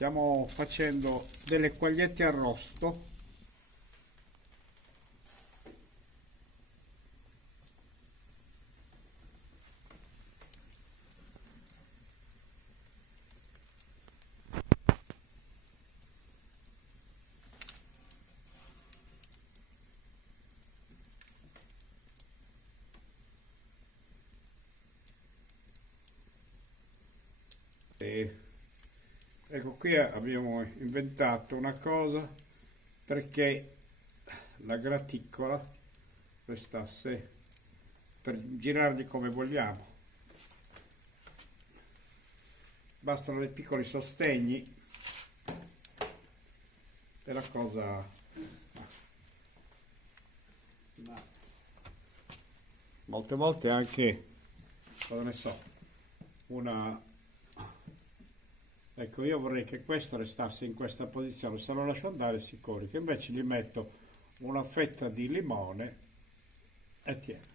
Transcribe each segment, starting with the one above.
Stiamo facendo delle quagliette arrosto. E ecco qui abbiamo inventato una cosa perché la graticola restasse per girarli come vogliamo. Bastano dei piccoli sostegni e la cosa, ma molte volte anche, cosa ne so, una. Ecco, io vorrei che questo restasse in questa posizione, se lo lascio andare si corica, invece gli metto una fetta di limone e tiene.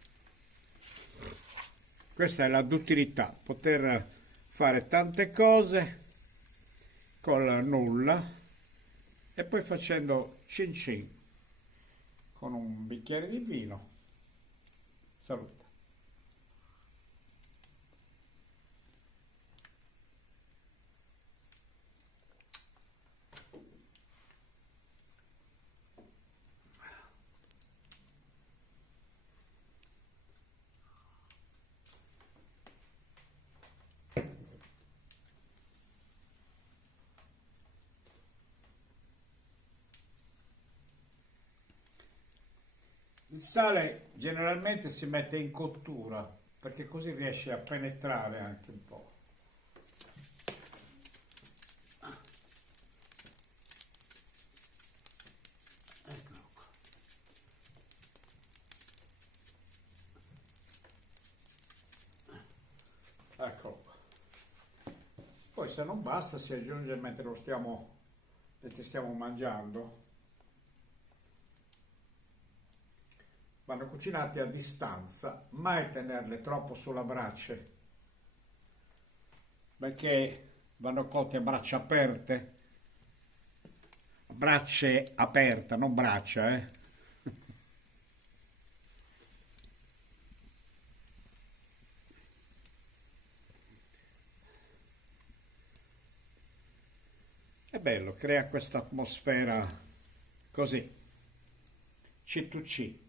Questa è la duttilità, poter fare tante cose con nulla e poi facendo cin cin con un bicchiere di vino. Salute. Il sale generalmente si mette in cottura perché così riesce a penetrare anche un po'. Eccolo qua. Eccolo qua. Poi se non basta si aggiunge mentre stiamo mangiando. Vanno cucinati a distanza, mai tenerle troppo sulla brace, perché vanno cotti a braccia aperte, bracce aperte, non braccia, È bello, crea questa atmosfera così, C2C.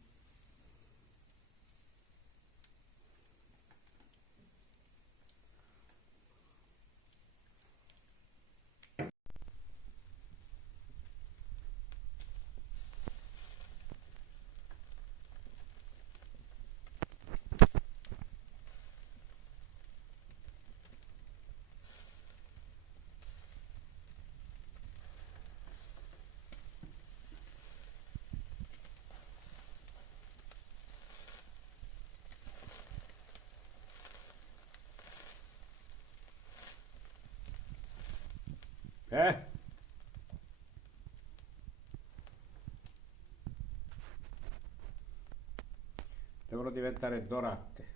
Eh? Devono diventare dorate.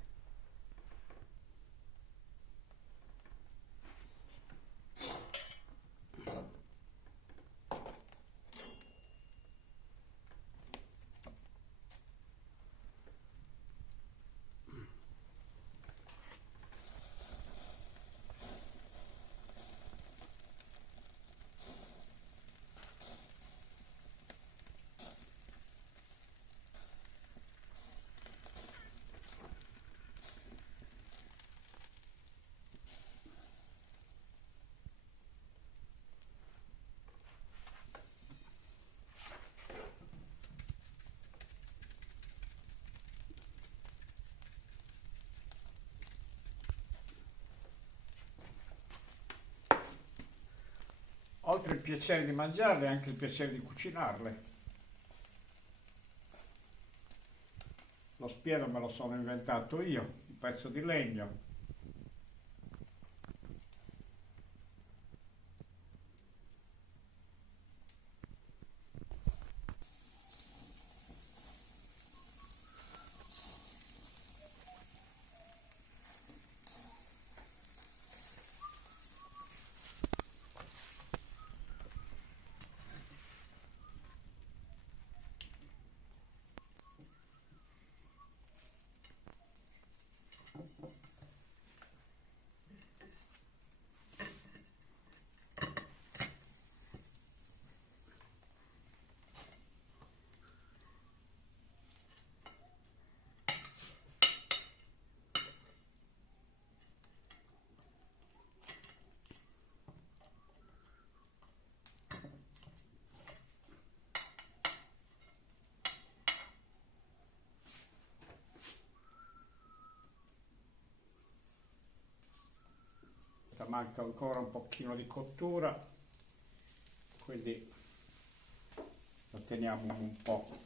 Oltre il piacere di mangiarle, anche il piacere di cucinarle. Lo spieno me lo sono inventato io, un pezzo di legno. manca ancora un pochino di cottura, quindi lo teniamo un po'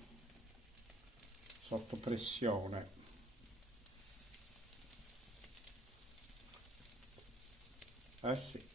sotto pressione. Eh sì.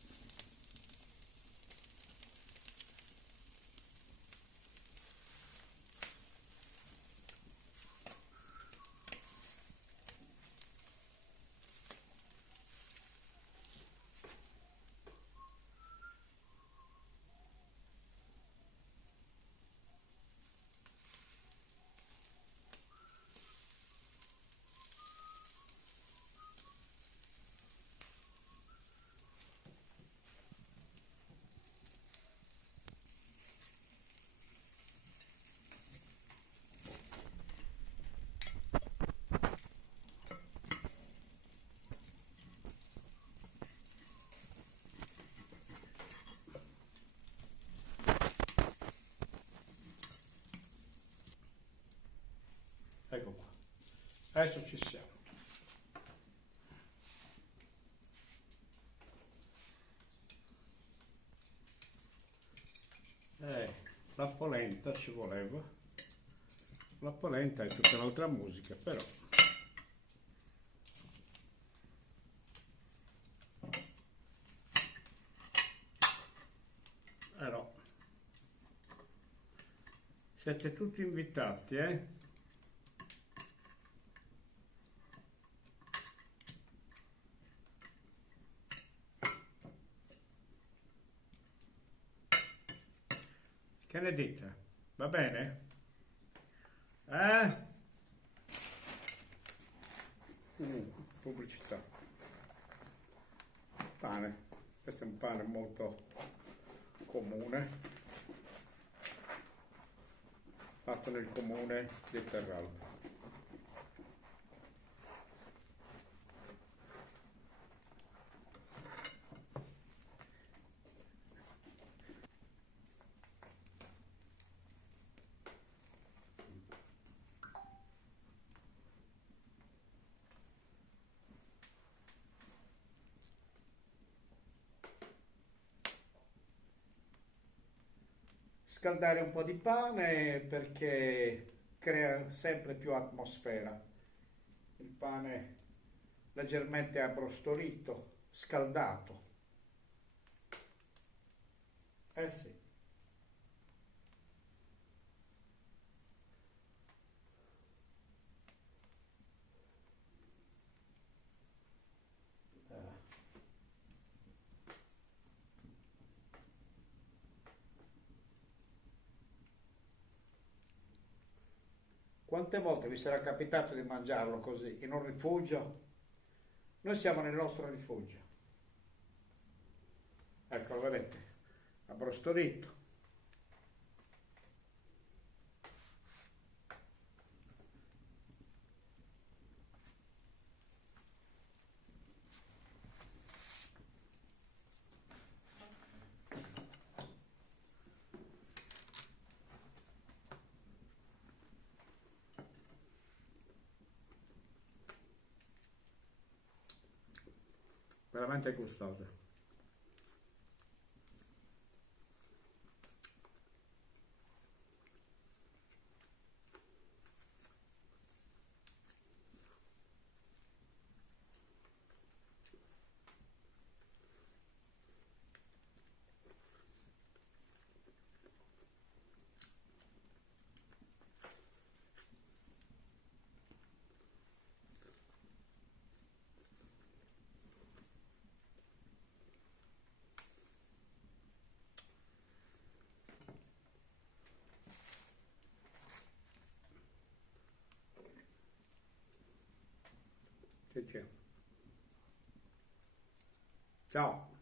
Ecco qua, adesso ci siamo. La polenta ci voleva, la polenta è tutta un'altra musica, però no. Siete tutti invitati, eh? Che ne dite? Va bene? Pubblicità. Pane. Questo è un pane molto comune, fatto nel comune di Terralba. Scaldare un po' di pane perché crea sempre più atmosfera. Il pane leggermente abbrostolito, scaldato. Eh sì. Quante volte vi sarà capitato di mangiarlo così, in un rifugio? Noi siamo nel nostro rifugio. Ecco, lo vedete, abbrostolito. Veramente gustoso. Che c'è? Ciao.